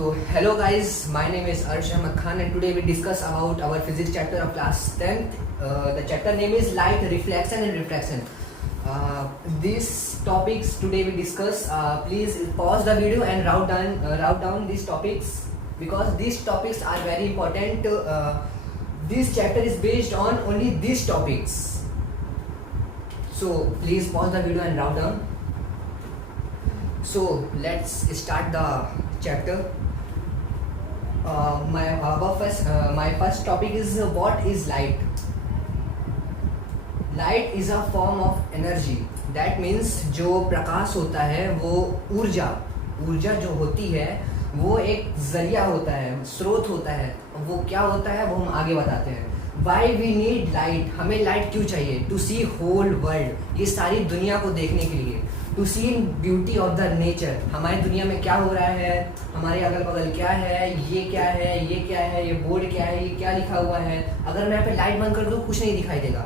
So hello guys, my name is Arsh Ahmad Khan and today we discuss about our physics chapter of class 10th. The chapter name is light, reflection and refraction. These topics today we discuss. Please pause the video and write down these topics because these topics are very important. This chapter is based on only these topics. So please pause the video and write down. So let's start the chapter. My first topic is what is light. Light is a form of energy. That means जो प्रकाश होता है वो ऊर्जा जो होती है वो एक जरिया होता है, स्रोत होता है. वो क्या होता है वो हम आगे बताते हैं. Why we need light? हमें लाइट क्यों चाहिए? To see whole world, ये सारी दुनिया को देखने के लिए. To see beauty of the nature, हमारी दुनिया में क्या हो रहा है, हमारे अगल बगल क्या है, ये क्या है, ये क्या है, ये बोर्ड क्या है, ये क्या लिखा हुआ है. अगर मैं यहाँ पे लाइट बंद कर दूँ कुछ नहीं दिखाई देगा.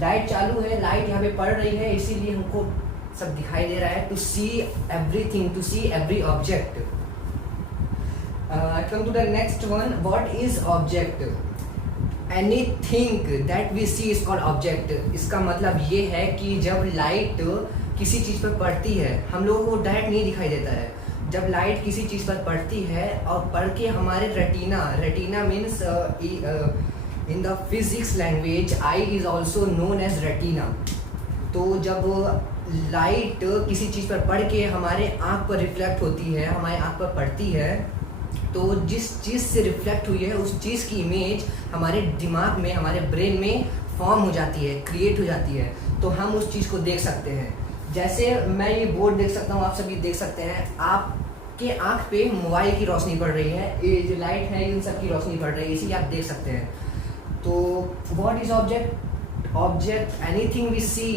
लाइट चालू है, लाइट यहाँ पे पड़ रही है, इसीलिए हमको सब दिखाई दे रहा है. To see everything, to see every object. Come to the next one. What is object? Anything that we see is called object. इसका मतलब ये है कि जब लाइट किसी चीज़ पर पड़ती है, हम लोगों को डायरेक्ट नहीं दिखाई देता है. जब लाइट किसी चीज़ पर पड़ती है और पढ़ के हमारे retina means in the physics language eye is also known as retina. तो जब लाइट किसी चीज़ पर पढ़ के हमारे आँख पर रिफ्लेक्ट होती है, हमारे आँख पर पड़ती है, तो जिस चीज़ से रिफ्लेक्ट हुई है उस चीज़ की इमेज हमारे दिमाग में, हमारे ब्रेन में फॉर्म हो जाती है, क्रिएट हो जाती है. तो हम उस चीज़ को देख सकते हैं. जैसे मैं ये बोर्ड देख सकता हूँ, आप सभी देख सकते हैं. आपके आँख पे मोबाइल की रोशनी पड़ रही है, ये जो लाइट है इन सब की रोशनी पड़ रही है, इसीलिए आप देख सकते हैं. तो what is object? Object anything we see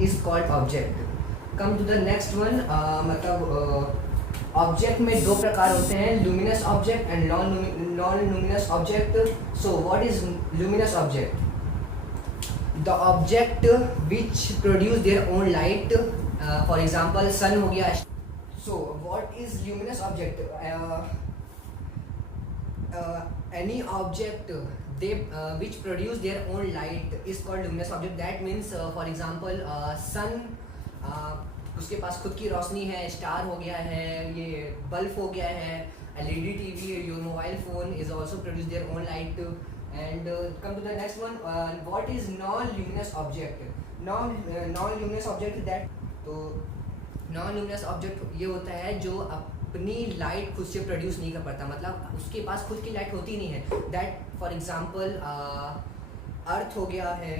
is called object. Come to the next one. मतलब ऑब्जेक्ट में दो प्रकार होते हैं, luminous object and non luminous object. So what is luminous object? The object which produce their own light, for example sun हो गया. So what is luminous object? Any object which produce their own light is called luminous object. That means for example sun, उसके पास खुद की रोशनी है, star हो गया है, ये बल्ब हो गया है, LED TV, your mobile phone is also produce their own light. And come to the next one. What is non-luminous object? Non-luminous object that, तो non-luminous object ये होता है जो अपनी लाइट खुद से प्रोड्यूस नहीं कर पाता, मतलब उसके पास खुद की लाइट होती नहीं है. दैट फॉर एग्जांपल अर्थ हो गया है,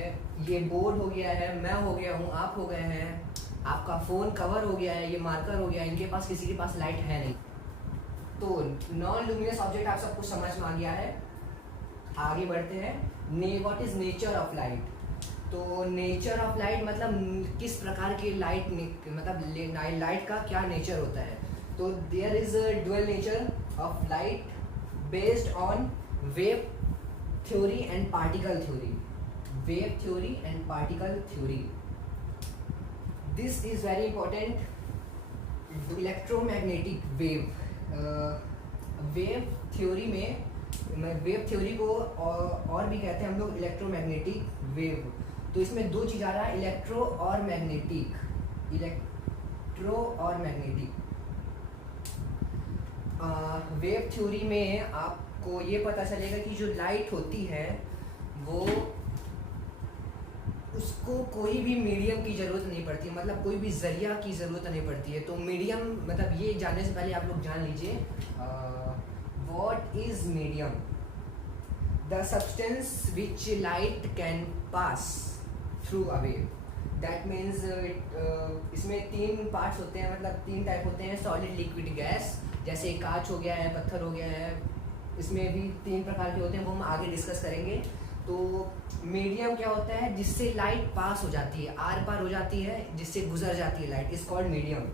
ये बोर्ड हो गया है, मैं हो गया हूँ, आप हो गए हैं, आपका फ़ोन कवर हो गया है, ये मार्कर हो गया है. इनके पास किसी के पास लाइट है नहीं. तो नॉन-लुमिनस ऑब्जेक्ट आप सबको समझ में आ गया है. आगे बढ़ते हैं. What is nature of light? तो नेचर ऑफ लाइट मतलब किस प्रकार की लाइट, मतलब लाइट का क्या नेचर होता है. तो there is a dual nature of light based on wave theory and particle theory. Wave theory and particle theory, this is very important. Electromagnetic wave, wave theory में, वेव थ्योरी को और भी कहते हैं हम लोग इलेक्ट्रोमैग्नेटिक वेव. तो इसमें दो चीज़ आ रहा है, इलेक्ट्रो और मैग्नेटिक. इलेक्ट्रो और मैग्नेटिक. वेव थ्योरी में आपको ये पता चलेगा कि जो लाइट होती है वो, उसको कोई भी मीडियम की ज़रूरत नहीं पड़ती, मतलब कोई भी जरिया की ज़रूरत नहीं पड़ती है. तो मीडियम मतलब ये जानने से पहले आप लोग जान लीजिए what is medium. The substance which light can pass through a wave. That means इसमें तीन पार्ट्स होते हैं, मतलब तीन टाइप होते हैं. Solid, liquid, gas. जैसे कांच हो गया है, पत्थर हो गया है, इसमें भी तीन प्रकार के होते हैं, वो हम आगे डिस्कस करेंगे. तो मीडियम क्या होता है? जिससे लाइट पास हो जाती है, आर पार हो जाती है, जिससे गुजर जाती है लाइट, इज कॉल्ड मीडियम.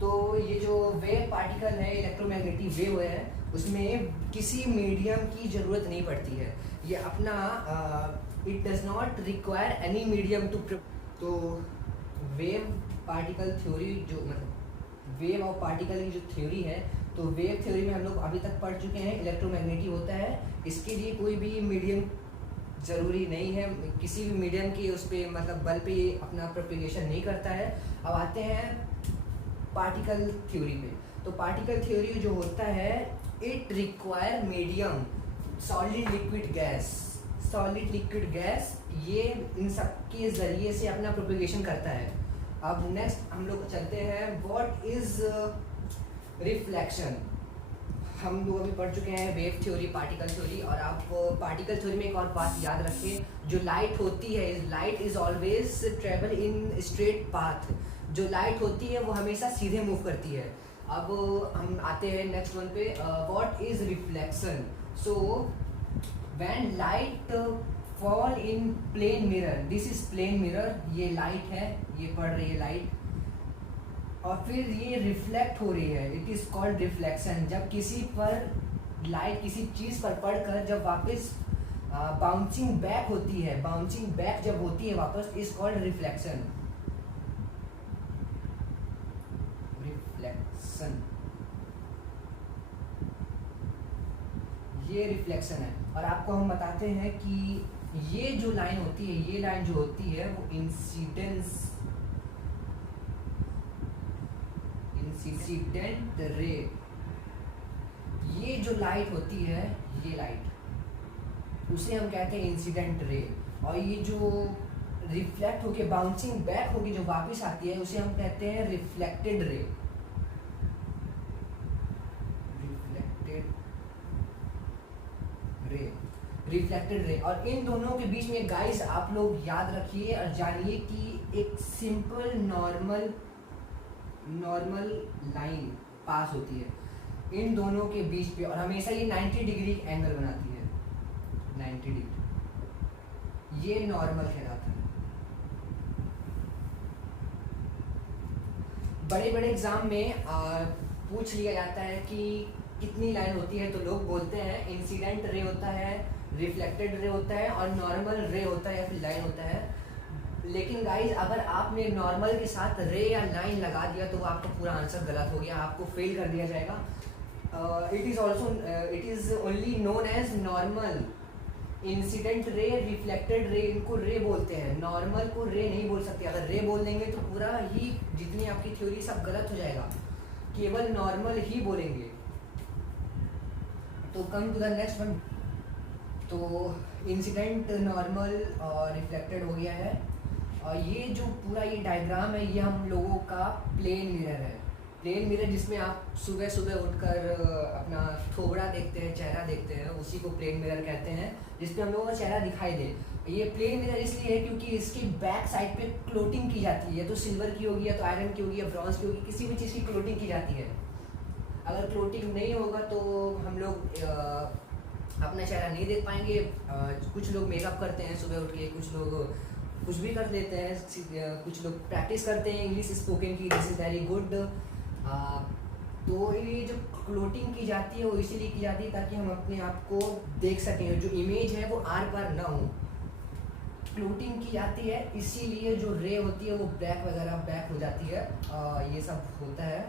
तो ये जो वेव पार्टिकल है, इलेक्ट्रोमैग्नेटिक वेव है, उसमें किसी मीडियम की ज़रूरत नहीं पड़ती है. ये अपना it does not require any medium to. तो वेव पार्टिकल थ्योरी जो, मतलब वेव और पार्टिकल की जो थ्योरी है तो वेव थ्योरी में हम लोग अभी तक पढ़ चुके हैं इलेक्ट्रोमैग्नेटिक होता है, इसके लिए कोई भी मीडियम ज़रूरी नहीं है, किसी भी मीडियम के उस पर मतलब बल पे अपना प्रोपिगेशन नहीं करता है। अब आते हैं पार्टिकल थ्योरी पे। तो पार्टिकल थ्योरी जो होता है, it require medium solid liquid gas, solid liquid gas, ये इन सब के ज़रिए से अपना प्रोपिगेशन करता है। अब नेक्स्ट हम लोग चलते हैं व्हाट इज़ रिफ्लेक्शन। हम लोग अभी पढ़ चुके हैं वेव थ्योरी, पार्टिकल थ्योरी, और आप पार्टिकल थ्योरी में एक और बात याद रखें, जो लाइट होती है, light is always travel in straight path. जो लाइट होती है वो हमेशा सीधे मूव करती है। अब हम आते हैं नेक्स्ट वन पे, what is reflection. So when light fall in plane mirror, this is plane mirror, ये लाइट है, ये पड़ रही है लाइट, और फिर ये रिफ्लेक्ट हो रही है, इट इज़ कॉल्ड रिफ्लेक्शन। जब किसी पर लाइट किसी चीज़ पर पड़कर जब वापस बाउंसिंग बैक होती है, बाउंसिंग बैक जब होती है वापस, इज कॉल्ड रिफ्लेक्शन। रिफ्लेक्शन, ये रिफ्लेक्शन है। और आपको हम बताते हैं कि ये जो लाइन होती है, ये लाइन जो होती है वो इंसिडेंट रे, ये जो लाइट होती है, ये लाइट, उसे हम कहते हैं इंसिडेंट रे। और ये जो रिफ्लेक्ट होके बाउंसिंग बैक होके जो वापस आती है, उसे हम कहते हैं रिफ्लेक्टेड रे, रिफ्लेक्टेड रे। और इन दोनों के बीच में गाइस आप लोग याद रखिए और जानिए कि एक सिंपल नॉर्मल लाइन पास होती है इन दोनों के बीच पे, और हमेशा ये 90 डिग्री एंगल बनाती है, 90 डिग्री, ये नॉर्मल कहलाता है। बड़े बड़े एग्जाम में पूछ लिया जाता है कि कितनी लाइन होती है, तो लोग बोलते हैं इंसिडेंट रे होता है, रिफ्लेक्टेड रे होता है, और नॉर्मल रे होता है या फिर लाइन होता है। लेकिन गाइज अगर आपने नॉर्मल के साथ रे या लाइन लगा दिया तो वो आपका पूरा आंसर गलत हो गया, आपको फेल कर दिया जाएगा। It is only known as normal. Incident ray, reflected ray, इनको रे बोलते हैं, नॉर्मल को रे नहीं बोल सकते। अगर रे बोल देंगे तो पूरा ही जितनी आपकी थ्योरी सब गलत हो जाएगा, केवल नॉर्मल ही बोलेंगे। तो come to the next one. तो इंसिडेंट, नॉर्मल और रिफ्लेक्टेड हो गया है। और ये जो पूरा ये डायग्राम है, ये हम लोगों का प्लेन मिरर है, प्लेन मिरर, जिसमें आप सुबह सुबह उठकर अपना थोबड़ा देखते हैं, चेहरा देखते हैं, उसी को प्लेन मिरर कहते हैं, जिसमें हम लोगों का चेहरा दिखाई दे। ये प्लेन मिरर इसलिए है क्योंकि इसकी बैक साइड पे क्लोटिंग की जाती है, तो सिल्वर की होगी या तो आयरन की होगी या ब्रॉन्ज की होगी, किसी भी चीज़ की क्लोटिंग की जाती है। अगर क्लोटिंग नहीं होगा तो हम लोग अपना चेहरा नहीं देख पाएंगे। कुछ लोग मेकअप करते हैं सुबह उठ के, कुछ लोग कुछ भी कर लेते हैं, कुछ लोग प्रैक्टिस करते हैं इंग्लिश स्पोकन की, दिस इज़ वेरी गुड। तो ये जो क्लोटिंग की जाती है वो इसीलिए की जाती है ताकि हम अपने आप को देख सकें, जो इमेज है वो आर पार ना हो। क्लोटिंग की जाती है इसीलिए जो रे होती है वो ब्लैक वगैरह बैक हो जाती है, ये सब होता है।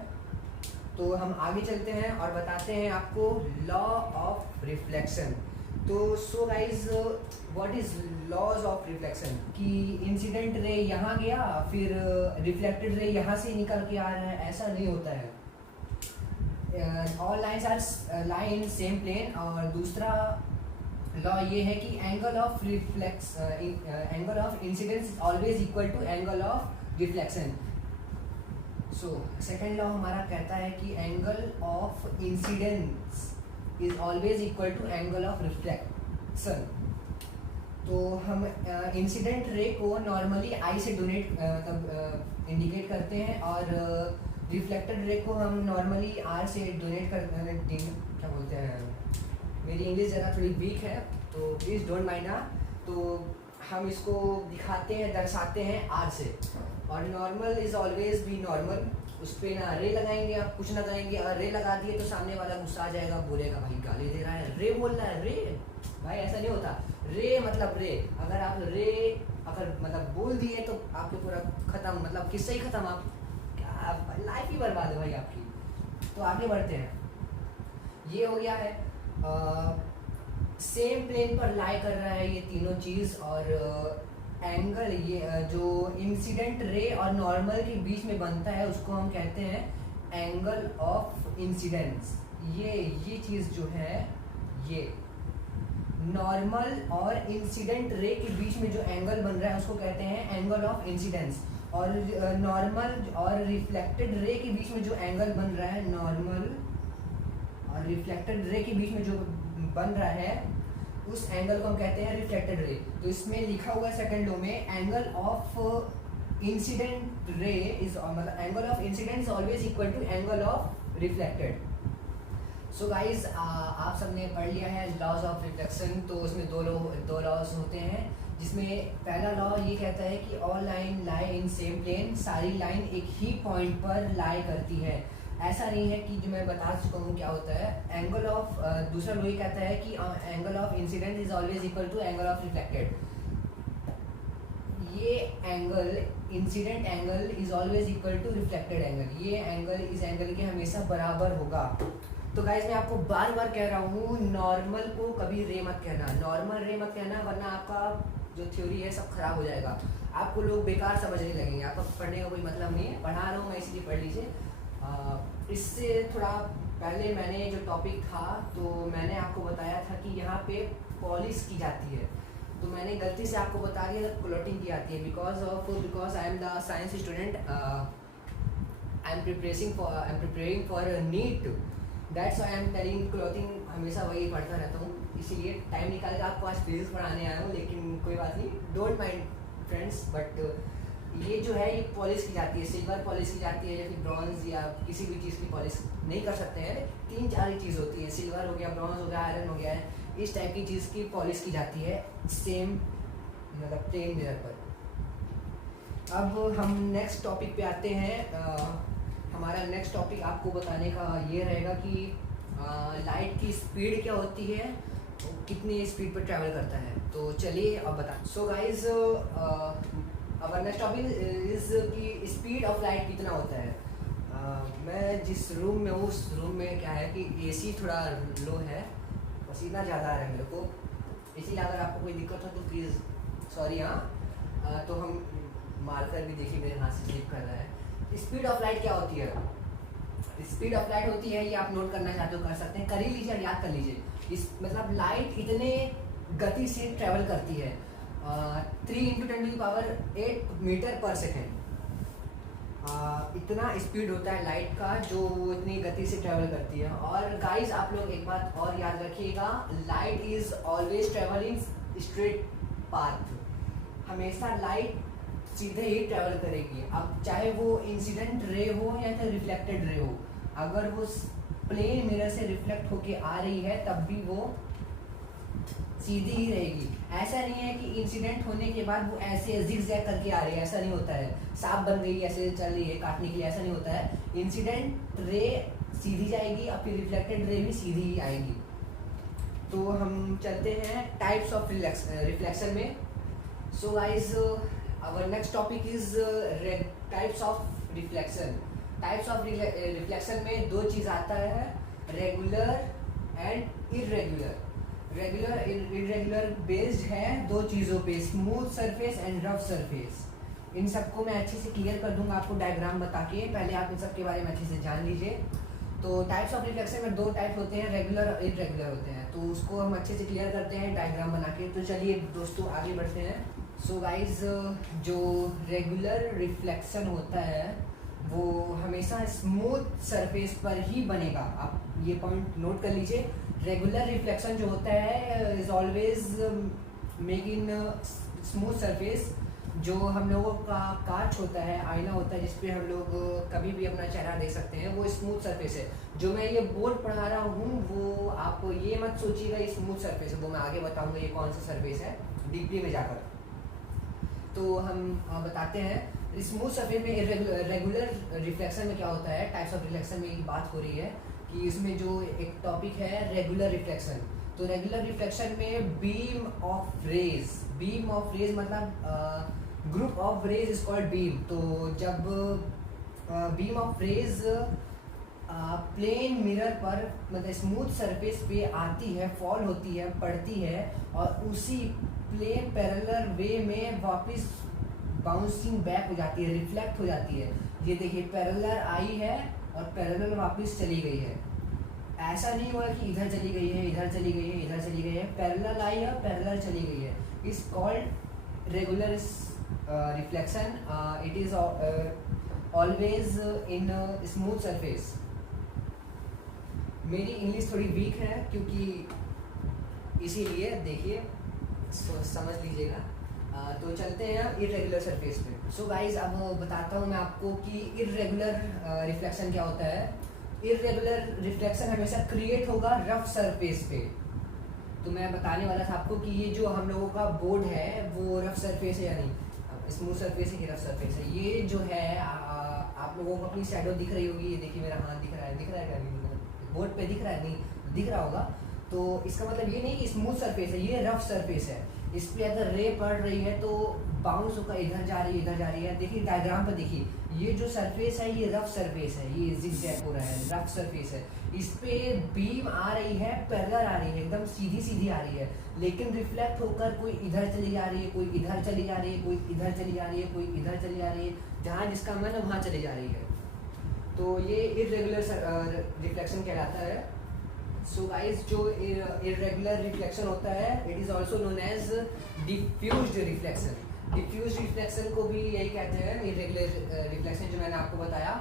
तो हम आगे चलते हैं और बताते हैं आपको लॉ ऑफ रिफ्लेक्शन। तो so guys what is laws of reflection, कि इंसिडेंट रे यहाँ गया, फिर रिफ्लेक्टेड रे यहाँ से निकल के आ रहा है, ऐसा नहीं होता है। All lines are line same plane. और दूसरा लॉ ये है कि angle of angle of incidence always equal to angle of reflection. So second law हमारा कहता है कि angle of incidence is always equal to angle of reflection. तो हम इंसिडेंट रे को नॉर्मली आई से डोनेट मतलब इंडिकेट करते हैं, और रिफ्लेक्टेड रे को हम नॉर्मली आर से डोनेट करते हैं, क्या बोलते हैं, मेरी इंग्लिश ज़रा थोड़ी वीक है तो प्लीज़ डोंट माइंड। तो हम इसको दिखाते हैं, दर्शाते हैं आर से। और normal is always be normal, उस पर ना रे लगाएंगे आप, कुछ ना लगाएंगे। अगर रे लगा दिए तो सामने वाला गुस्सा आ जाएगा, बोलेगा भाई गाली दे रहा है, रे बोल रहा है, रे भाई ऐसा नहीं होता। रे मतलब रे, अगर आप रे अगर मतलब बोल दिए तो आपके पूरा ख़त्म, मतलब किससे ही ख़त्म, आप क्या लाइफ ही बर्बाद है भाई आपकी। तो आगे बढ़ते हैं। ये हो गया है। सेम प्लेन पर लाई कर रहा है ये तीनों चीज़, और एंगल ये जो इंसिडेंट रे और नॉर्मल के बीच में बनता है उसको हम कहते हैं एंगल ऑफ इंसिडेंस। ये चीज़ जो है, ये नॉर्मल और इंसिडेंट रे के बीच में जो एंगल बन रहा है उसको कहते हैं एंगल ऑफ इंसिडेंस। और नॉर्मल और रिफ्लेक्टेड रे के बीच में जो एंगल बन रहा है, नॉर्मल और रिफ्लेक्टेड रे के बीच में जो बन रहा है उस एंगल को हम कहते हैं रिफ्लेक्टेड रे। तो इसमें लिखा हुआ है सेकंड लॉ में, angle of incident ray is, मतलब angle of incident is always equal to angle of reflected. So guys आप सबने पढ़ लिया है लॉज ऑफ रिफ्लेक्शन। तो उसमें दो लॉज होते हैं, जिसमें पहला लॉ ये कहता है कि all line lie in same plane, सारी लाइन एक ही पॉइंट पर लाई करती है। ऐसा नहीं है कि जो मैं बता चुका हूँ क्या होता है एंगल ऑफ, दूसरा लॉ ये कहता है कि angle of incident is always equal to angle of reflected. ये angle incident angle is always equal to reflected angle, ये एंगल इस एंगल के हमेशा बराबर होगा। तो गाइज मैं आपको बार बार कह रहा हूँ, नॉर्मल को कभी रे मत कहना, नॉर्मल रे मत कहना, वरना आपका जो थ्योरी है सब खराब हो जाएगा, आपको लोग बेकार समझने लगेंगे, आपको पढ़ने का कोई मतलब नहीं है। पढ़ा रहा हूँ मैं इसलिए पढ़ लीजिए। इससे थोड़ा पहले मैंने जो टॉपिक था तो मैंने आपको बताया था कि यहाँ पे पॉलिश की जाती है, तो मैंने गलती से आपको बता दिया था क्लोटिंग की जाती है। Because I am the science student, I am preparing for NEET, that's I am telling clothing, हमेशा वही पढ़ता रहता हूँ, इसीलिए टाइम निकाल के आपको आज फिजिक्स पढ़ाने आया हूँ। लेकिन कोई बात नहीं, डोंट माइंड फ्रेंड्स। बट ये जो है ये पॉलिश की जाती है, सिल्वर पॉलिश की जाती है या फिर ब्रॉन्ज या किसी भी चीज़ की पॉलिश नहीं कर सकते हैं। 3-4 ही चीज़ होती है, सिल्वर हो गया, ब्रॉन्ज हो गया, आयरन हो गया है, इस टाइप की चीज़ की पॉलिश की जाती है सेम मतलब प्लेन मिरर पर। अब हम नेक्स्ट टॉपिक पे आते हैं। हमारा नेक्स्ट टॉपिक आपको बताने का ये रहेगा कि लाइट की स्पीड क्या होती है, कितनी स्पीड पर ट्रैवल करता है। तो चलिए अब बता। सो गाइज अब नेक्स्ट टॉपिक इज कि स्पीड ऑफ लाइट कितना होता है। मैं जिस रूम में हूँ उस रूम में क्या है कि एसी थोड़ा लो है, पसीना ज़्यादा आ रहा है मेरे को, इसीलिए अगर आपको कोई दिक्कत हो तो प्लीज़ सॉरी। हाँ तो हम मार्कर भी देखिए मेरे हाथ से स्लिप कर रहा है। स्पीड ऑफ लाइट क्या होती है? स्पीड ऑफ लाइट होती है, ये आप नोट करना चाहते हो कर सकते हैं, कर ही लीजिए और याद कर लीजिए। इस मतलब लाइट इतने गति से ट्रैवल करती है 3 × 10⁸ मीटर पर सेकेंड, इतना स्पीड होता है लाइट का जो इतनी गति से ट्रैवल करती है। और गाइस आप लोग एक बात और याद रखिएगा, light is always travelling straight path, हमेशा लाइट सीधे ही ट्रैवल करेगी। अब चाहे वो इंसिडेंट रे हो या फिर रिफ्लेक्टेड रे हो, अगर वो प्लेन मिरर से रिफ्लेक्ट होके आ रही है तब भी वो सीधी ही रहेगी। ऐसा नहीं है कि इंसिडेंट होने के बाद वो ऐसे जिगजैग करके आ रही है, ऐसा नहीं होता है। सांप बन गई ऐसे चल रही है काटने के लिए, ऐसा नहीं होता है। इंसिडेंट रे सीधी जाएगी और फिर रिफ्लेक्टेड रे भी सीधी ही आएगी। तो हम चलते हैं टाइप्स ऑफ रिफ्लेक्शन में। So guys our next topic is types of reflection। types of reflection में दो चीज़ आता है, regular and irregular। regular irregular based है दो चीज़ों पे, smooth surface and rough surface। इन सबको मैं अच्छे से क्लियर कर दूंगा आपको डायग्राम बता के, पहले आप इन सब के बारे में अच्छे से जान लीजिए। तो टाइप्स ऑफ रिफ्लेक्शन में दो टाइप होते हैं, रेगुलर और इरेगुलर होते हैं, तो उसको हम अच्छे से क्लियर करते हैं डायग्राम बना के। तो चलिए दोस्तों आगे बढ़ते हैं। सो गाइज जो रेगुलर रिफ्लेक्शन होता है वो हमेशा स्मूथ सरफेस पर ही बनेगा, आप ये पॉइंट नोट कर लीजिए। रेगुलर रिफ्लेक्शन जो होता है is always make in smooth surface. जो हम लोगों का कांच होता है, आईना होता है जिसपे हम लोग कभी भी अपना चेहरा देख सकते हैं, वो स्मूथ सरफेस है। जो मैं ये बोर्ड पढ़ा रहा हूँ वो आप ये मत सोचिएगा ये स्मूथ सरफेस है, वो मैं आगे बताऊँगा ये कौन सा सरफेस है डीपली में जाकर। तो हम बताते हैं स्मूथ सरफेस में। रेगुलर रिफ्लेक्शन में क्या होता है, टाइप्स ऑफ रिफ्लेक्शन में ये बात हो रही है कि इसमें जो एक टॉपिक है रेगुलर रिफ्लेक्शन। तो रेगुलर रिफ्लेक्शन में बीम ऑफ रेज मतलब group of rays is called beam. तो जब beam of rays plane mirror पर मतलब स्मूथ सरफेस पे आती है, फॉल होती है, पड़ती है और उसी प्लेन पैरेलल वे में वापस बाउंसिंग बैक हो जाती है, रिफ्लेक्ट हो जाती है। ये देखिए पैरेलल आई है और पैरेलल वापस चली गई है। ऐसा नहीं हुआ कि इधर चली गई है, इधर चली गई है, इधर चली गई है, पैरेलल आई है, पैरेलल चली गई है। Is called regular reflection. It is always in smooth surface. मेरी इंग्लिश थोड़ी वीक है क्योंकि इसीलिए देखिए समझ लीजिएगा। तो चलते हैं इरेगुलर सरफेस पे। सो गाइज अब बताता हूँ मैं आपको कि इरेगुलर रिफ्लेक्शन क्या होता है। इरेगुलर रिफ्लेक्शन हमेशा क्रिएट होगा रफ सरफेस पे। तो मैं बताने वाला था आपको कि ये जो हम लोगों का बोर्ड है वो रफ सरफेस है या नहीं, स्मूथ सरफेस है कि रफ सरफेस है। ये जो है आप लोगों को अपनी शैडो दिख रही होगी। ये देखिए मेरा हाथ दिख रहा है क्या नहीं, बोर्ड पे दिख रहा है, नहीं दिख रहा होगा। तो इसका मतलब ये नहीं कि स्मूथ सरफेस है, ये रफ सरफेस है। इस पे अगर रे पड़ रही है तो बाउंस होकर इधर जा रही है, इधर जा रही है। देखिए डायग्राम पर देखिए, ये जो सरफेस है ये रफ सरफेस है, ये जिगजैग हो रहा है, रफ सरफेस है। इस पे बीम आ रही है, पैरेलल आ रही है, एकदम सीधी सीधी आ रही है, लेकिन रिफ्लेक्ट होकर कोई इधर चली जा रही है, कोई इधर चली जा रही है, कोई इधर चली जा रही है, कोई इधर चली जा रही है। जहाँ जिसका मन है वहाँ चली जा रही है। तो ये इरेगुलर रिफ्लेक्शन कहलाता है। सो गाइस जो इरेगुलर रिफ्लेक्शन होता है it is also known as diffused reflection. Diffused reflection को भी यही कहते हैं इरेगुलर रिफ्लेक्शन। जो मैंने आपको बताया,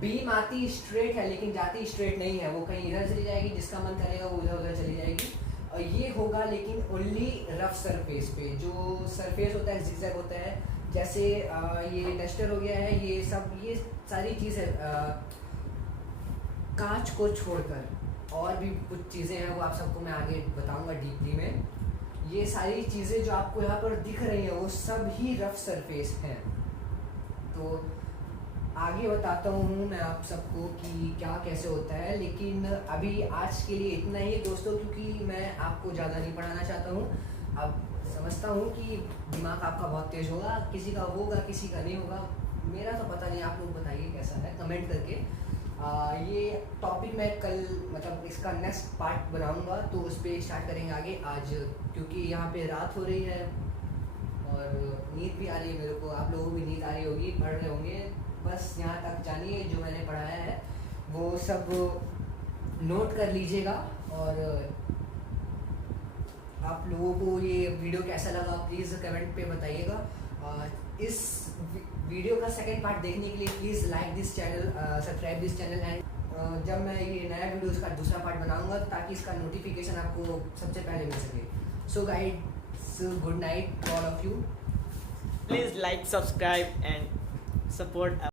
बीम आती स्ट्रेट है लेकिन जाती स्ट्रेट नहीं है, वो कहीं इधर चली जाएगी, जिसका मन करेगा वो उधर उधर चली जाएगी। और ये होगा लेकिन ओनली रफ सरफेस पे। जो सरफेस होता है जिगजैग होता है, जैसे ये डस्टर हो गया है, ये सब ये सारी चीज़ें कांच को छोड़कर और भी कुछ चीज़ें हैं वो आप सबको मैं आगे बताऊंगा डीपली में। ये सारी चीज़ें जो आपको यहाँ पर दिख रही हैं वो सब ही रफ सरफेस हैं। तो आगे बताता हूँ मैं आप सबको कि क्या कैसे होता है, लेकिन अभी आज के लिए इतना ही दोस्तों, क्योंकि मैं आपको ज़्यादा नहीं पढ़ाना चाहता हूँ। अब समझता हूँ कि दिमाग आपका बहुत तेज़ होगा, किसी का होगा किसी का नहीं होगा, मेरा तो पता नहीं, आप लोग बताइए कैसा है कमेंट करके। ये टॉपिक मैं कल मतलब इसका नेक्स्ट पार्ट बनाऊंगा तो उस पर स्टार्ट करेंगे आगे। आज क्योंकि यहाँ पे रात हो रही है और नींद भी आ रही है मेरे को, आप लोगों को भी नींद आ रही होगी, पढ़ रहे होंगे। बस यहाँ तक जानिए, जो मैंने पढ़ाया है वो सब नोट कर लीजिएगा। और आप लोगों को ये वीडियो कैसा लगा प्लीज़ कमेंट पे बताइएगा। इस वीडियो का सेकंड पार्ट देखने के लिए please like this channel, subscribe this channel and जब मैं ये नया वीडियो इसका दूसरा पार्ट बनाऊंगा ताकि इसका नोटिफिकेशन आपको सबसे पहले मिल सके। So guys good night all of you. Please like, subscribe and support